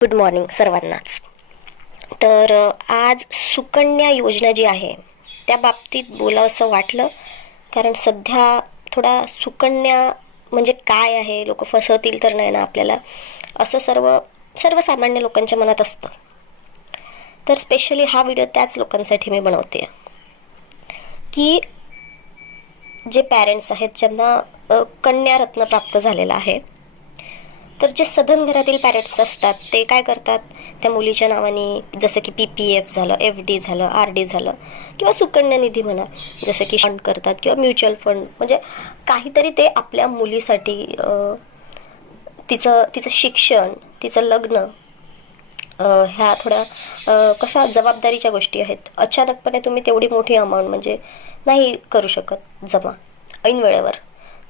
Good morning सर्वांनाच. तर आज सुकन्या योजना जी आहे त्या बाबतीत बोलावंसं वाटलं, कारण सध्या थोडा सुकन्या म्हणजे काय आहे, लोक फसवतील तर नाही ना आपल्याला, असं सर्वसामान्य लोकांच्या मनात असतं. तर स्पेशली हा व्हिडिओ त्याच लोकांसाठी मी बनवते की जे पॅरेंट्स आहेत ज्यांना कन्यारत्न प्राप्त झालेला आहे. तर जे सधन घरातील पॅरेंट्स असतात ते काय करतात, त्या मुलीच्या नावाने जसं की PPF झालं, FD झालं, RD झालं किंवा सुकन्या निधी म्हणा, जसं की फंड करतात किंवा म्युच्युअल फंड, म्हणजे काहीतरी ते आपल्या मुलीसाठी तिचं शिक्षण, तिचं लग्न, ह्या थोड्या कशा जबाबदारीच्या गोष्टी आहेत. अचानकपणे तुम्ही तेवढी मोठी अमाऊंट म्हणजे नाही करू शकत जमा ऐन वेळेवर.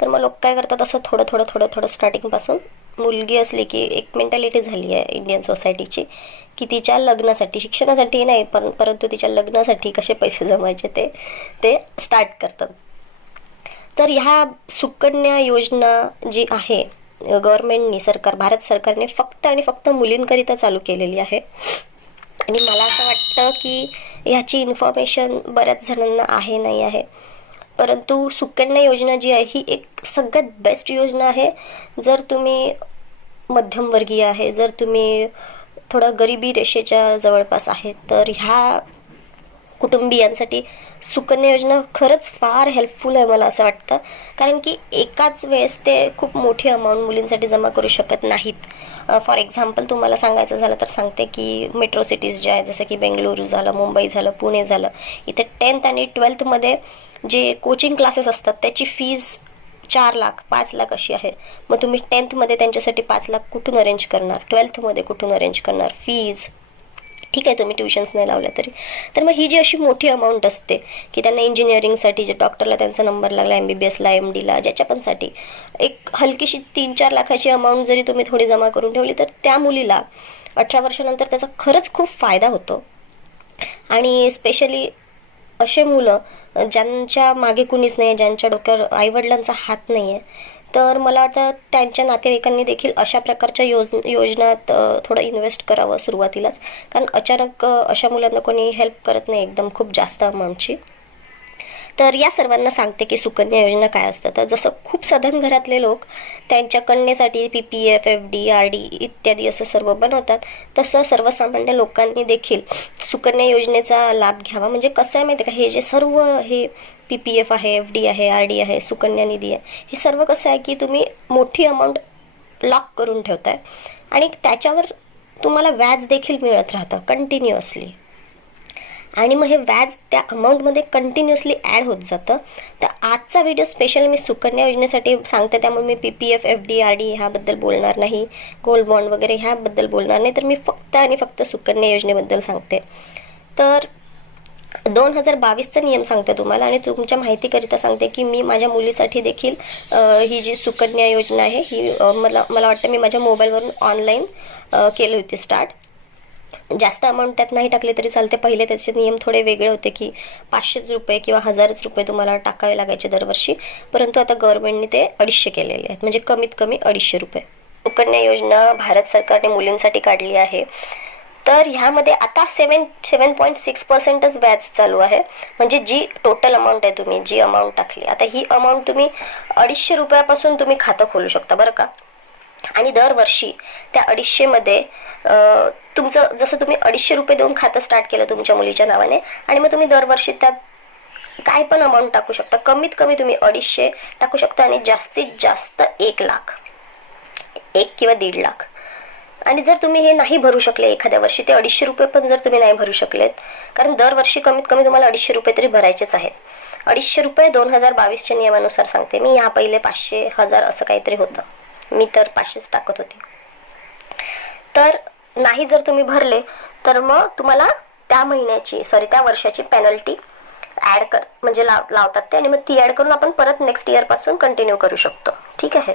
तर मग लोक काय करतात, असं थोडं थोडं थोडं थोडं स्टार्टिंगपासून, मुलगी असली की एक मेंटॅलिटी झाली आहे इंडियन सोसायटीची की तिच्या लग्नासाठी, शिक्षणासाठी नाही परंतु तिच्या लग्नासाठी कसे पैसे जमायचे ते स्टार्ट करतात. तर ह्या सुकन्या योजना जी आहे गव्हर्नमेंटनी, भारत सरकारने फक्त आणि फक्त मुलींकरिता चालू केलेली आहे. आणि मला असं वाटतं की ह्याची इन्फॉर्मेशन बऱ्याच जणांना आहे नाही आहे, परंतु सुकन्या योजना जी आहे ही एक सगळ्यात बेस्ट योजना आहे. जर तुम्ही मध्यमवर्गीय आहे, जर तुम्ही थोडं गरिबी रेषेच्या जवळपास आहे, तर ह्या कुटुंबियांसाठी सुकन्या योजना खरंच फार हेल्पफुल आहे मला असं वाटतं. कारण की एकाच वेळेस ते खूप मोठी अमाऊंट मुलींसाठी जमा करू शकत नाहीत. फॉर एक्झाम्पल तुम्हाला सांगायचं झालं तर सांगते की मेट्रो सिटीज ज्या आहेत, जसं की बेंगळुरू झालं, मुंबई झालं, पुणे झालं, इथे 10th आणि 12thमध्ये जे कोचिंग क्लासेस असतात त्याची फीज 4 लाख 5 लाख अशी आहे. मग तुम्ही 10thमध्ये त्यांच्यासाठी 5 लाख कुठून अरेंज करणार, 12thमध्ये कुठून अरेंज करणार फीज? ठीक आहे, तुम्ही ट्युशन्स नाही लावल्या तरी. तर मग ही जी अशी मोठी अमाऊंट असते की त्यांना इंजिनिअरिंगसाठी, जे डॉक्टरला त्यांचा नंबर लागला, MBBSला, MDला, ज्याच्या पण साठी एक हलकीशी 3-4 लाखाची अमाऊंट जरी तुम्ही थोडी जमा करून ठेवली तर त्या मुलीला 18 वर्षानंतर त्याचा खरंच खूप फायदा होतो. आणि स्पेशली असे मुलं ज्यांच्या मागे कुणीच नाही, ज्यांच्या डोक्यावर आईवडिलांचा हात नाही आहे, तर मला वाटतं त्यांच्या नातेवाईकांनी देखील अशा प्रकारच्या योजनात थोडं इन्व्हेस्ट करावं सुरुवातीलाच. कारण अचानक अशा मुलांना कोणी हेल्प करत नाही एकदम खूप जास्त अमाऊंटची. तर या सर्वांना सांगते की सुकन्या योजना काय असतं. तर जसं खूप सधन घरातले लोक त्यांच्या कन्येसाठी PPF, FD, RD इत्यादी असं सर्व बनवतात, तसं सर्वसामान्य लोकांनी देखील सुकन्या योजनेचा लाभ घ्यावा. म्हणजे कसं आहे माहिती आहे का, हे जे सर्व हे PPF आहे, FD आहे, RD आहे, सुकन्या निधी आहे, हे सर्व कसं आहे की तुम्ही मोठी अमाऊंट लॉक करून ठेवताय आणि त्याच्यावर तुम्हाला व्याज देखील मिळत राहतं कंटिन्युअसली. आणि मग हे व्याज त्या अमाऊंटमध्ये कंटिन्युअसली ॲड होत जातं. तर आजचा व्हिडिओ स्पेशल मी सुकन्या योजनेसाठी सांगते, त्यामुळे मी PPF, FD, RD ह्याबद्दल बोलणार नाही, गोल्ड बॉन्ड वगैरे ह्याबद्दल बोलणार नाही, तर मी फक्त आणि फक्त सुकन्या योजनेबद्दल सांगते. तर 2022चा नियम सांगते तुम्हाला आणि तुमच्या माहितीकरिता सांगते की मी माझ्या मुलीसाठी देखील ही जी सुकन्या योजना आहे ही मला वाटतं मी माझ्या मोबाईलवरून ऑनलाईन केली होती स्टार्ट. जास्त अमाऊंट त्यात नाही टाकली तरी चालते. पहिले त्याचे नियम थोडे वेगळे होते की 500 रुपये किंवा 1000 रुपये तुम्हाला टाकावे लागायचे दरवर्षी, परंतु आता गव्हर्नमेंटने ते 250 केलेले आहेत, म्हणजे कमीत कमी 250 रुपये. सुकन्या योजना भारत सरकारने मुलींसाठी काढली आहे. तर ह्यामध्ये आता 7.6%च व्याज चालू आहे. म्हणजे जी टोटल अमाऊंट आहे, तुम्ही जी अमाऊंट टाकली, आता ही अमाऊंट तुम्ही 250 रुपयापासून तुम्ही खातं खोलू शकता बरं का. आणि दरवर्षी त्या 250मध्ये तुमचं, जसं तुम्ही 250 रुपये देऊन खातं स्टार्ट केलं तुमच्या मुलीच्या नावाने, आणि मग तुम्ही दरवर्षी त्यात काय पण अमाऊंट टाकू शकता. कमीत कमी तुम्ही 250 टाकू शकता आणि जास्तीत जास्त 1 लाख, 1 किंवा 1.5 लाख. आणि जर तुम्ही हे नाही भरू शकले एखाद्या वर्षी, ते 250 रुपये पण जर तुम्ही नाही भरू शकलेत, कारण दरवर्षी कमीत कमी तुम्हाला 250 रुपये तरी भरायचेच आहेत. 250 रुपये 2022च्या नियमानुसार सांगते मी. ह्या पहिले 500, 1000 असं काहीतरी होतं, मी तर 500च टाकत होते. तर नाही जर तुम्ही भरले तर मग तुम्हाला त्या वर्षाची पेनल्टी ॲड म्हणजे लावतात ते, आणि मग ती ॲड करून आपण परत नेक्स्ट इयरपासून कंटिन्यू करू शकतो. ठीक आहे.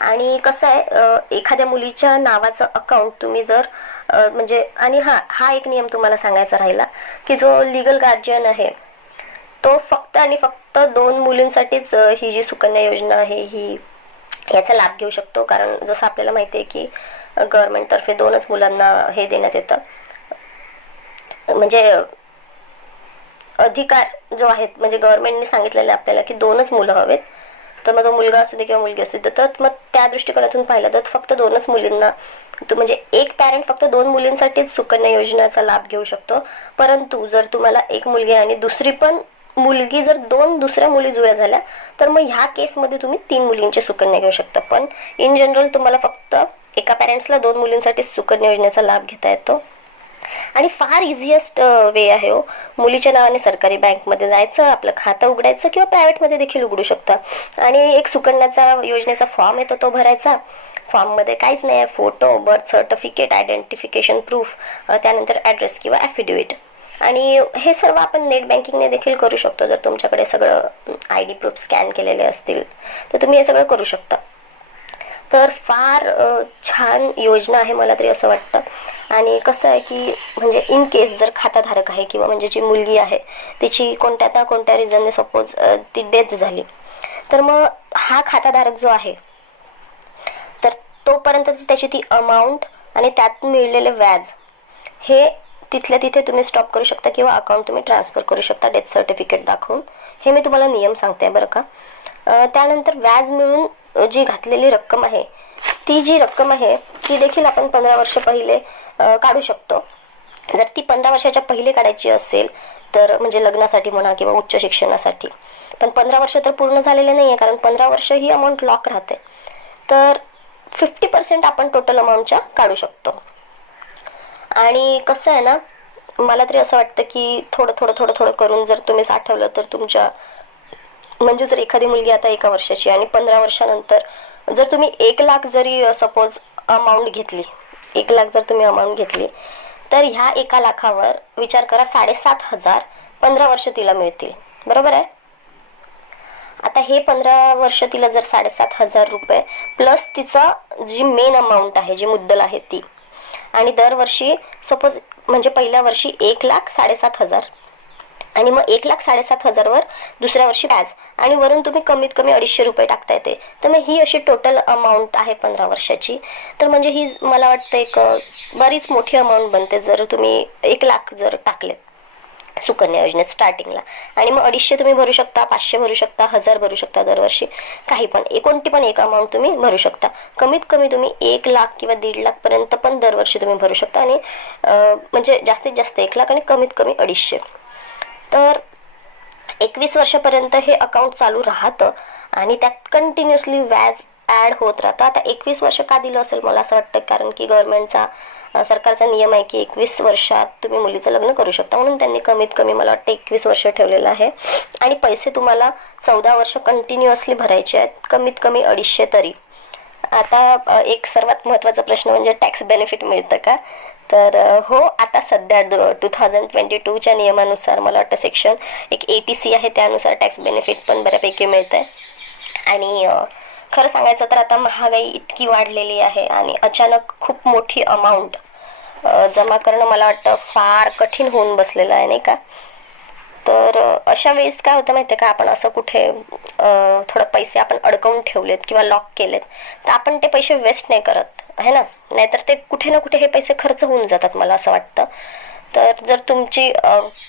आणि कसं आहे, एखाद्या मुलीच्या नावाचं अकाउंट तुम्ही जर म्हणजे, आणि हा एक नियम तुम्हाला सांगायचा राहिला की जो लिगल गार्जियन आहे तो फक्त आणि फक्त 2 मुलींसाठीच ही जी सुकन्या योजना आहे ही याचा लाभ घेऊ शकतो. कारण जसं आपल्याला माहिती आहे की गव्हर्नमेंटतर्फे 2च मुलांना हे देण्यात येतं, म्हणजे अधिकार जो आहे, म्हणजे गव्हर्नमेंटने सांगितलेलं आहे आपल्याला की 2च मुलं हवेत. तर मग तो मुलगा असू दे किंवा मुलगी असू दे, तर मग त्या दृष्टिकोनातून पाहिलं तर फक्त 2च मुलींना, म्हणजे एक पॅरेंट फक्त 2 मुलींसाठीच सुकन्या योजनेचा लाभ घेऊ शकतो. परंतु जर तुम्हाला एक मुलगी आणि दुसरी पण मुलगी, जर 2 दुसऱ्या मुली जुळ्या झाल्या, तर मग ह्या केसमध्ये तुम्ही 3 मुलींची सुकन्या घेऊ शकता. पण इन जनरल तुम्हाला फक्त एका पॅरेंट्सला 2 मुलींसाठी सुकन्या योजनेचा लाभ घेता येतो. आणि फार इझिएस्ट वे आहे हो. मुलीच्या नावाने सरकारी बँकमध्ये जायचं, आपलं खातं उघडायचं, किंवा प्रायव्हेटमध्ये देखील उघडू शकता. आणि एक सुकन्याचा योजनेचा फॉर्म येतो, तो भरायचा. फॉर्ममध्ये काहीच नाही आहे, photo, birth certificate, identification proof, त्यानंतर ॲड्रेस किंवा ॲफिडेविट. आणि हे सर्व आपण नेट बँकिंगने देखील करू शकतो. जर तुमच्याकडे सगळं ID प्रूफ स्कॅन केलेले असतील तर तुम्ही हे सगळं करू शकता. तर फार छान योजना आहे, मला तरी असं वाटतं. आणि कसं आहे की म्हणजे इन केस जर खाताधारक आहे किंवा म्हणजे जी मुलगी आहे तिची कोणत्या रिझनने सपोज ती डेथ झाली, तर मग हा खाताधारक जो आहे, तर तोपर्यंतची त्याची ती अमाऊंट आणि त्यात मिळलेले व्याज हे तिथल्या तिथे तुम्ही स्टॉप करू शकता किंवा अकाउंट तुम्ही ट्रान्सफर करू शकता डेथ सर्टिफिकेट दाखवून. हे मी तुम्हाला नियम सांगते बरं का. त्यानंतर व्याज मिळून जी घातलेली रक्कम आहे, ती जी रक्कम आहे ती देखील आपण 15 वर्ष पहिले काढू शकतो. जर ती 15 वर्षाच्या पहिले काढायची असेल तर, म्हणजे लग्नासाठी म्हणा किंवा उच्च शिक्षणासाठी. पण 15 वर्ष तर पूर्ण झालेले नाही आहे, कारण 15 वर्ष ही अमाऊंट लॉक राहते. तर 50% आपण टोटल अमाऊंटच्या काढू शकतो. आणि कसं आहे ना, मला तरी असं वाटतं की थोडं थोडं थोडं थोडं करून जर तुम्ही साठवलं तर तुमच्या, म्हणजे जर एखादी मुलगी आता 1 वर्षाची आणि 15 वर्षानंतर जर तुम्ही 1 लाख जरी सपोज अमाऊंट घेतली, 1 लाख जर तुम्ही अमाऊंट घेतली, तर ह्या 1 लाखावर विचार करा 7,500 15 वर्ष तिला मिळतील. बरोबर आहे. आता हे 15 वर्ष तिला जर 7,500 रुपये प्लस तिचा जी मेन अमाऊंट आहे, जी मुद्दल आहे ती, आणि दरवर्षी सपोज म्हणजे पहिल्या वर्षी 1,07,500 आणि मग 1,07,500 वर दुसऱ्या वर्षी व्याज, आणि वरून तुम्ही कमीत कमी 250 रुपये टाकता येते. तर मग ही अशी टोटल अमाऊंट आहे 15 वर्षाची. तर म्हणजे ही मला वाटतं एक बरीच मोठी अमाऊंट बनते जर तुम्ही 1 लाख जर टाकले सुकन्या योजनेत स्टार्टिंगला. आणि मग 250 तुम्ही भरू शकता, 500 भरू शकता, 1000 भरू शकता दरवर्षी, काही पण कोणती पण एक अमाऊंट तुम्ही भरू शकता. कमीत कमी तुम्ही 1 लाख किंवा 1.5 लाख पर्यंत पण दरवर्षी तुम्ही भरू शकता. आणि म्हणजे जास्तीत जास्त 1 लाख आणि कमीत कमी 250. तर 21 वर्षापर्यंत हे अकाउंट चालू राहतं आणि त्यात कंटिन्युअसली व्याज ॲड होत राहतं. आता 21 वर्ष का दिलं असेल मला असं वाटतं, कारण की गव्हर्नमेंटचा सरकारचा नियम आहे की 21 वर्षात तुम्ही मुलीचं लग्न करू शकता, म्हणून त्यांनी कमीत कमी मला वाटतं 21 वर्ष ठेवलेलं आहे. आणि पैसे तुम्हाला 14 वर्ष कंटिन्युअसली भरायचे आहेत, कमीत कमी 250 तरी. आता एक सर्वात महत्त्वाचा प्रश्न म्हणजे टॅक्स बेनिफिट मिळतं का? तर हो, आता सध्या 2022च्या नियमानुसार मला वाटतं सेक्शन एक ATC आहे, त्यानुसार टॅक्स बेनिफिट पण बऱ्यापैकी मिळत आहे. आणि खरं सांगायचं तर आता महागाई इतकी वाढलेली आहे आणि अचानक खूप मोठी अमाऊंट जमा करणं मला वाटतं फार कठीण होऊन बसलेलं आहे, नाही का. तर अशा वेळेस काय होतं माहिती आहे का, आपण असं कुठे थोडं पैसे आपण अडकवून ठेवलेत किंवा लॉक केलेत, तर आपण ते पैसे वेस्ट नाही करत आहे ना, नाहीतर ते कुठे ना कुठे हे पैसे खर्च होऊन जातात मला असं वाटतं. तर जर तुमची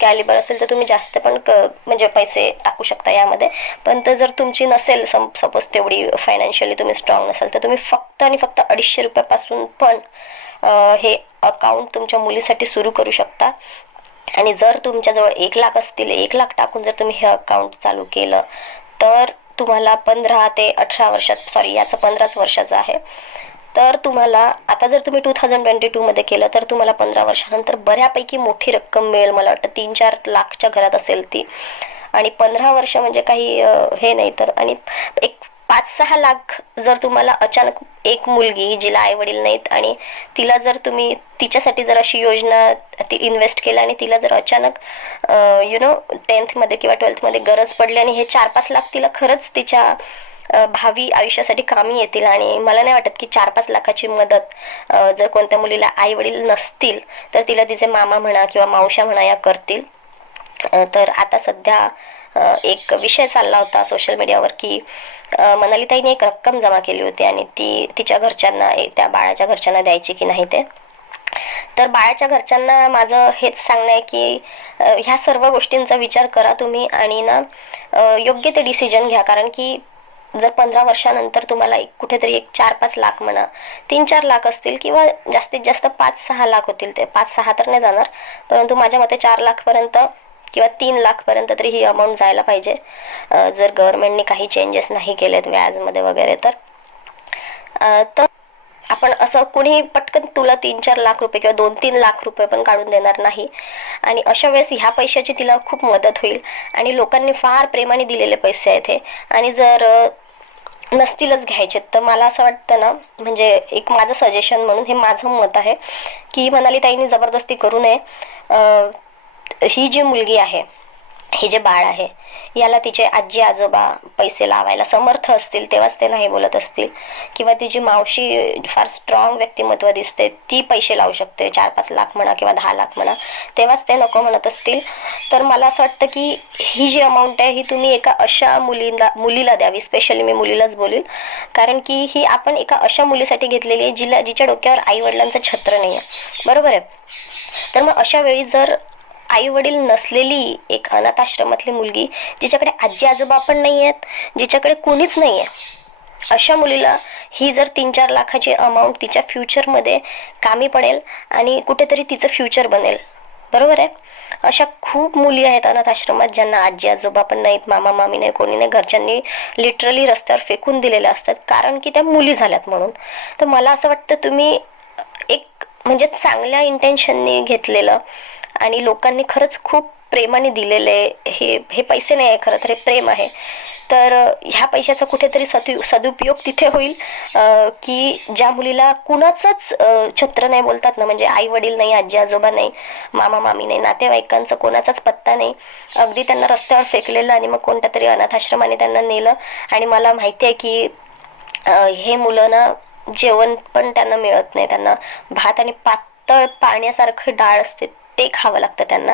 कॅलिबर असेल तर तुम्ही जास्त पण म्हणजे पैसे टाकू शकता यामध्ये. पण जर तुमची नसेल सपोज तेवढी फायनान्शियली तुम्ही स्ट्रॉंग नसाल, तर तुम्ही फक्त आणि फक्त 250 रुपयापासून पण हे अकाउंट तुमच्या मुलीसाठी सुरू करू शकता. आणि जर तुमच्याजवळ 1 लाख असतील, 1 लाख टाकून जर तुम्ही हे अकाउंट चालू केलं तर तुम्हाला 15 ते 18 वर्षात, सॉरी याचं 15च वर्षाचं आहे, तर तुम्हाला आता जर तुम्ही 2022 मध्ये केलं तर तुम्हाला 15 वर्षानंतर बऱ्यापैकी मोठी रक्कम मिळेल. मला वाटतं 3-4 लाखच्या घरात असेल ती. आणि 15 वर्ष म्हणजे काही हे नाही तर. आणि एक 5-6 लाख जर तुम्हाला अचानक एक मुलगी जिला आई वडील नाहीत आणि तिला जर तुम्ही तिच्यासाठी जर अशी योजना ती इन्व्हेस्ट केलं आणि तिला जर अचानक 10th मध्ये किंवा 12th मध्ये गरज पडली आणि हे 4-5 लाख तिला खरंच तिच्या भावी आयुष्यासाठी कामी येतील. आणि मला नाही वाटत की 4-5 लाखाची मदत जर कोणत्या मुलीला आई वडील नसतील तर तिला तिचे मामा म्हणा किंवा मावशा म्हणा या करतील. तर आता सध्या एक विषय चालला होता सोशल मीडियावर की मनालीताईने एक रक्कम जमा केली होती आणि ती तिच्या घरच्यांना, त्या बाळाच्या घरच्यांना द्यायची की नाही ते. तर बाळाच्या घरच्यांना माझं हेच सांगणं आहे की ह्या सर्व गोष्टींचा विचार करा तुम्ही आणि ना योग्य ते डिसिजन घ्या. कारण की जर 15 वर्षानंतर तुम्हाला कुठेतरी एक 4-5 लाख म्हणा, 3-4 लाख असतील किंवा जास्तीत जास्त 5-6 लाख होतील, ते 5-6 तर नाही जाणार, परंतु माझ्या मते 4 लाखपर्यंत किंवा 3 लाखपर्यंत तरी ही अमाऊंट जायला पाहिजे, जर गव्हर्नमेंटने काही चेंजेस नाही केलेत व्याजमध्ये वगैरे. तर आपण असं कुणी पटकन तुला 3-4 लाख रुपये किंवा 2-3 लाख रुपये पण काढून देणार नाही. आणि अशा वेळेस ह्या पैशाची तिला खूप मदत होईल आणि लोकांनी फार प्रेमाने दिलेले पैसे आहेत हे. आणि जर नसतीलच घ्यायचे तर मला असं वाटतं ना, म्हणजे एक माझं सजेशन म्हणून हे माझं मत आहे की मनालीताईंनी जबरदस्ती करू नये. ही जी मुलगी आहे, हे जे बाळ आहे, याला तिचे आजी आजोबा पैसे लावायला समर्थ असतील तेव्हाच ते नाही बोलत असतील, किंवा तिची मावशी फार स्ट्रॉंग व्यक्तिमत्व दिसते, ती पैसे लावू शकते, 4-5 लाख म्हणा किंवा 10 लाख म्हणा, तेव्हाच ते नको म्हणत असतील. तर मला असं वाटतं की ही जी अमाऊंट आहे ही तुम्ही एका अशा मुलीला द्यावी. स्पेशली मी मुलीलाच बोलील, कारण की ही आपण एका अशा मुलीसाठी घेतलेली आहे जिच्या डोक्यावर आई वडिलांचं छत्र नाही आहे, बरोबर आहे. तर मग अशा वेळी जर आई वडील नसलेली एक अनाथ आश्रमातली मुलगी, जिच्याकडे आजी आजोबा पण नाही आहेत, जिच्याकडे कोणीच नाही आहे, अशा मुलीला ही जर 3-4 लाखाची अमाऊंट तिच्या फ्युचरमध्ये कामी पडेल आणि कुठेतरी तिचं फ्युचर बनेल, बरोबर आहे. अशा खूप मुली आहेत अनाथ आश्रमात ज्यांना आजी आजोबा पण नाहीत, मामा मामी नाही, कोणी नाही, घरच्यांनी लिटरली रस्त्यावर फेकून दिलेल्या असतात कारण की त्या मुली झाल्यात म्हणून. तर मला असं वाटतं तुम्ही एक म्हणजे चांगल्या इंटेन्शननी घेतलेलं आणि लोकांनी खरंच खूप प्रेमाने दिलेले हे पैसे नाही आहे, खरं तर हे प्रेम आहे. तर ह्या पैशाचा कुठेतरी सदुपयोग तिथे होईल की ज्या मुलीला कुणाचंच छत्र नाही, बोलतात ना, म्हणजे आई वडील नाही, आजी आजोबा नाही, मामा मामी नाही, नातेवाईकांचा कोणाचाच पत्ता नाही, अगदी त्यांना रस्त्यावर फेकलेलं आणि मग कोणत्या तरी अनाथ आश्रमाने त्यांना नेलं. आणि मला माहिती आहे की हे मुलं ना जेवण पण त्यांना मिळत नाही, त्यांना भात आणि पातळ पाण्यासारखं डाळ असते ते खावं लागतं त्यांना.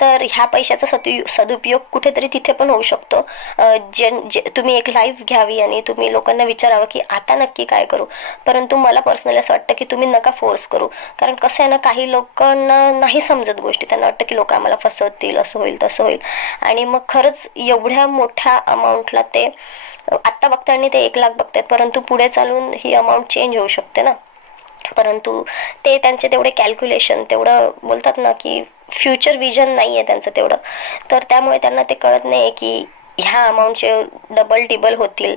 तर ह्या पैशाचा सदुपयोग कुठेतरी तिथे पण होऊ शकतो. तुम्ही एक लाईफ घ्यावी आणि तुम्ही लोकांना विचारावं की आता नक्की काय करू. परंतु मला पर्सनली असं वाटतं की तुम्ही नका फोर्स करू, कारण कसं आहे ना, काही लोकांना नाही समजत गोष्टी, त्यांना वाटतं की लोक आम्हाला फसवतील, असं होईल तसं होईल, आणि मग खरंच एवढ्या मोठ्या अमाऊंटला ते आत्ता बघताना ते 1 लाख बघतात, परंतु पुढे चालून ही अमाऊंट चेंज होऊ शकते ना. परंतु ते त्यांचे तेवढे कॅल्क्युलेशन, तेवढं बोलतात ना की फ्युचर विजन नाही आहे त्यांचं तेवढं, तर त्यामुळे त्यांना ते कळत नाही की ह्या अमाऊंटचे डबल टिबल होतील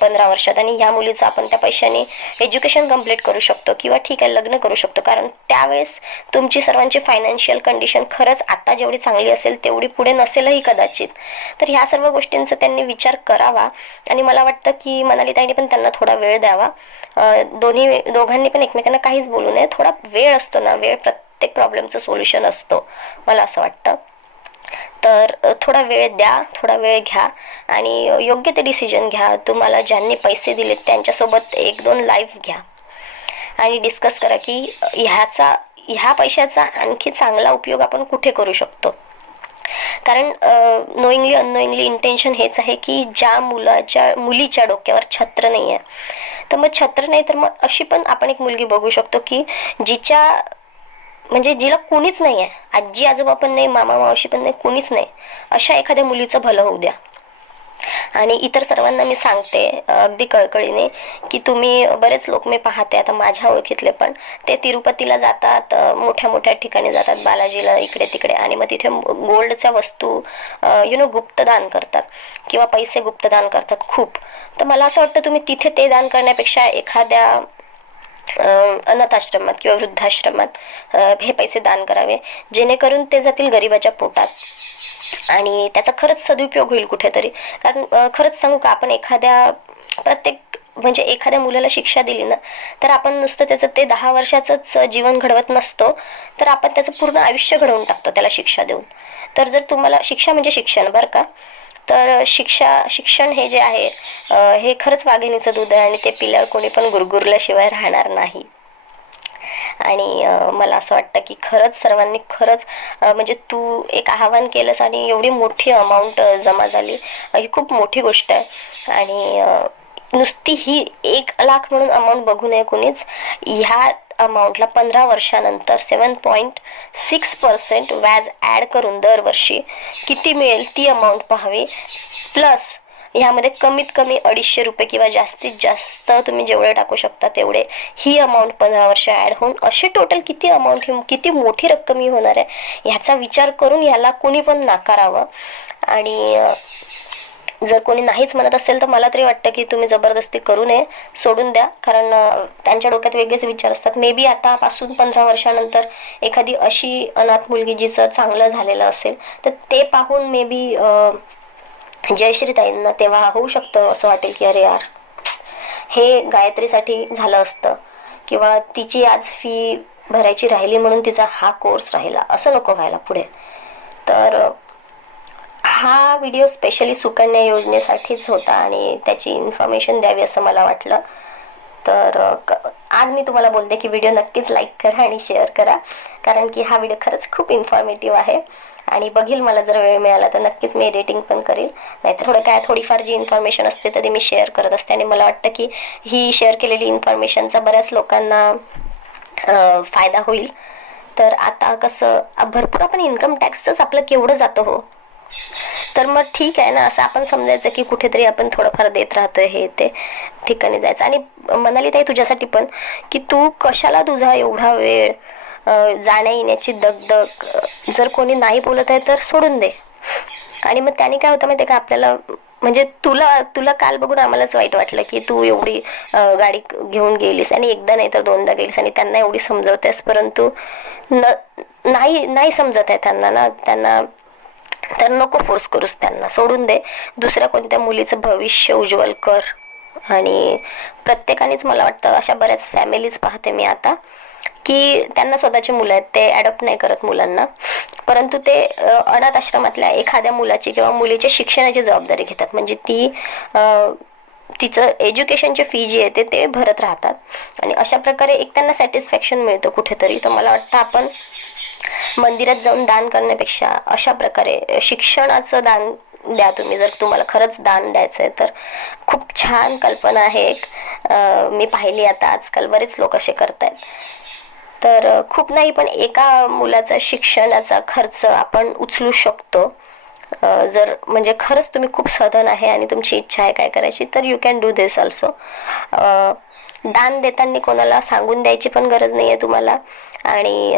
15 वर्षात आणि ह्या मुलीचं आपण त्या पैशाने एज्युकेशन कम्प्लीट करू शकतो किंवा ठीक आहे लग्न करू शकतो. कारण त्यावेळेस तुमची सर्वांची फायनान्शियल कंडिशन खरंच आता जेवढी चांगली असेल तेवढी पुढे नसेलही कदाचित. तर ह्या सर्व गोष्टींचा त्यांनी विचार करावा आणि मला वाटतं की मनालीताईंनी पण त्यांना थोडा वेळ द्यावा. दोघांनी पण एकमेकांना काहीच बोलू नये. थोडा वेळ असतो ना, वेळ प्रत्येक प्रॉब्लेमचं सोल्युशन असतो मला असं वाटतं. तर थोडा वेळ द्या, थोडा वेळ घ्या आणि योग्य ते डिसिजन घ्या. तुम्हाला ज्यांनी पैसे दिलेत त्यांच्यासोबत 1-2 लाईव्ह घ्या आणि डिस्कस करा की ह्या पैशाचा आणखी चांगला उपयोग आपण कुठे करू शकतो. कारण नोईंगली अननोईंगली इंटेन्शन हेच आहे की ज्या मुलीच्या डोक्यावर छत्र नाही आहे, तर मग छत्र नाही तर मग अशी पण आपण एक मुलगी बघू शकतो की जिला कुणीच नाही आहे, आजी आजोबा पण नाही, मामा मावशी पण नाही, कुणीच नाही, अशा एखाद्या मुलीचं भलं होऊ द्या. आणि इतर सर्वांना मी सांगते अगदी कळकळीने की तुम्ही, बरेच लोक मी पाहते आता माझ्या ओळखीतले पण, ते तिरुपतीला जातात, मोठ्या मोठ्या ठिकाणी जातात, बालाजीला, इकडे तिकडे, आणि मग तिथे गोल्डच्या वस्तू गुप्तदान करतात किंवा पैसे गुप्तदान करतात खूप. तर मला असं वाटतं तुम्ही तिथे ते दान करण्यापेक्षा एखाद्या अनाथ आश्रमात किंवा वृद्धाश्रमात हे पैसे दान करावे, जेणेकरून ते जातील गरिबाच्या पोटात आणि त्याचा खरंच सदुपयोग होईल कुठेतरी. कारण खरंच सांगू का, आपण एखाद्या मुलाला शिक्षा दिली ना, तर आपण नुसतं त्याचं ते 10 वर्षाचंच जीवन घडवत नसतो, तर आपण त्याचं पूर्ण आयुष्य घडवून टाकतो त्याला शिक्षा देऊन. तर जर तुम्हाला शिक्षा म्हणजे शिक्षण बरं का, तर शिक्षण हे जे आहे हे खरंच वाघिणीचं दूध आहे आणि ते पिल्यावर कोणी पण गुरगुरल्याशिवाय राहणार नाही. आणि मला असं वाटतं की खरंच सर्वांनी खरंच म्हणजे तू एक आवाहन केलंस आणि एवढी मोठी अमाऊंट जमा झाली, ही खूप मोठी गोष्ट आहे. आणि नुसती ही 1 लाख म्हणून अमाऊंट बघू नये कोणीच. ह्या अमाऊंटला 15 वर्षानंतर 7.6% व्याज ऍड करून दरवर्षी किती मिळेल ती अमाऊंट पाहावी. प्लस ह्यामध्ये कमीत कमी 250 रुपये किंवा जास्तीत जास्त तुम्ही जेवढे टाकू शकता तेवढे ही अमाऊंट 15 वर्ष ऍड होऊन अशी टोटल किती अमाऊंट, किती मोठी रक्कम ही होणार आहे ह्याचा विचार करून याला कोणी पण नाकारावं. आणि जर कोणी नाहीच म्हणत असेल तर मला तरी वाटतं की तुम्ही जबरदस्ती करू नये, सोडून द्या. कारण त्यांच्या डोक्यात वेगळेच विचार असतात. मे बी आतापासून 15 वर्षानंतर एखादी अशी अनाथ मुलगी जिचं चांगलं झालेलं असेल तर ते पाहून मे बी जयश्रीताईंना तेव्हा होऊ शकतं असं वाटेल की अरे यार, हे गायत्रीसाठी झालं असतं, किंवा तिची आज फी भरायची राहिली म्हणून तिचा हा कोर्स राहिला, असं नको व्हायला पुढे. तर हा व्हिडिओ स्पेशली सुकन्या योजनेसाठीच होता आणि त्याची इन्फॉर्मेशन द्यावी असं मला वाटलं. तर आज मी तुम्हाला बोलते की व्हिडिओ नक्कीच लाईक करा आणि शेअर करा, कारण की हा व्हिडिओ खरंच खूप इन्फॉर्मेटिव्ह आहे. आणि बघील, मला जर वेळ मिळाला तर नक्कीच मी एडिटिंग पण करेल. नाहीतर थोडीफार जी इन्फॉर्मेशन असते तर ती मी शेअर करत असते. आणि मला वाटतं की ही शेअर केलेली इन्फॉर्मेशनचा बऱ्याच लोकांना फायदा होईल. तर आता कसं भरपूर आपण इन्कम टॅक्सच आपलं केवढं जातं हो, तर मग ठीक आहे ना, असं आपण समजायचं की कुठेतरी आपण थोडंफार देत राहतोय, हे ते ठिकाणी जायचं. आणि म्हणाली ताई तुझ्यासाठी पण की तू कशाला तुझा एवढा वेळ जाण्या येण्याची दगदग, जर कोणी नाही बोलत आहे तर सोडून दे. आणि मग त्याने काय होतं माहिती का, आपल्याला म्हणजे तुला काल बघून आम्हालाच वाईट वाटलं की तू एवढी गाडी घेऊन गेलीस आणि एकदा नाही तर दोनदा गेलीस आणि त्यांना एवढी समजवतेस, परंतु नाही समजत आहे त्यांना ना, त्यांना तर नको फोर्स करूस, त्यांना सोडून दे. दुसऱ्या कोणत्या मुलीचं भविष्य उज्ज्वल कर. आणि प्रत्येकानेच, मला वाटतं अशा बऱ्याच फॅमिलीज पाहते मी आता की त्यांना स्वतःची मुलं आहेत, ते ॲडॉप्ट नाही करत मुलांना, परंतु ते अनाथ आश्रमातल्या एखाद्या मुलाची किंवा मुलीच्या शिक्षणाची जबाबदारी घेतात. म्हणजे तिचं एज्युकेशनची फी जी आहे ते भरत राहतात. आणि अशा प्रकारे एक त्यांना सॅटिस्फॅक्शन मिळतं कुठेतरी. तर मला वाटतं आपण मंदिरात जाऊन दान करण्यापेक्षा अशा प्रकारे शिक्षणाचं दान द्या तुम्ही, जर तुम्हाला खरंच दान द्यायचं आहे तर. खूप छान कल्पना आहे एक, मी पाहिली आता आजकाल बरेच लोक असे करतायत. तर खूप नाही पण एका मुलाचा शिक्षणाचा खर्च आपण उचलू शकतो. जर म्हणजे खरंच तुम्ही खूप सधन आहे आणि तुमची इच्छा आहे काय करायची, तर you can do this also. दान देताना कोणाला सांगून द्यायची पण गरज नाही आहे तुम्हाला, आणि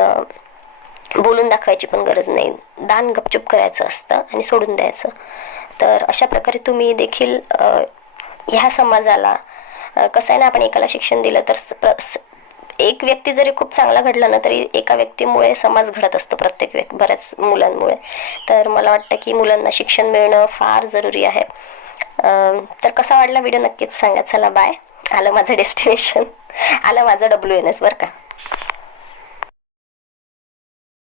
बोलून दाखवायची पण गरज नाही. दान गपचूप करायचं असतं आणि सोडून द्यायचं. तर अशा प्रकारे तुम्ही देखील ह्या समाजाला, कसं आहे ना, आपण एकाला शिक्षण दिलं तर एक व्यक्ती जरी खूप चांगला घडला ना तरी एका व्यक्तीमुळे समाज घडत असतो, प्रत्येक बऱ्याच मुलांमुळे. तर मला वाटतं की मुलांना शिक्षण मिळणं फार जरुरी आहे. तर कसा वाटला व्हिडिओ नक्कीच सांगा. चला बाय. आलं माझं डेस्टिनेशन, आलं माझं WNS बरं का.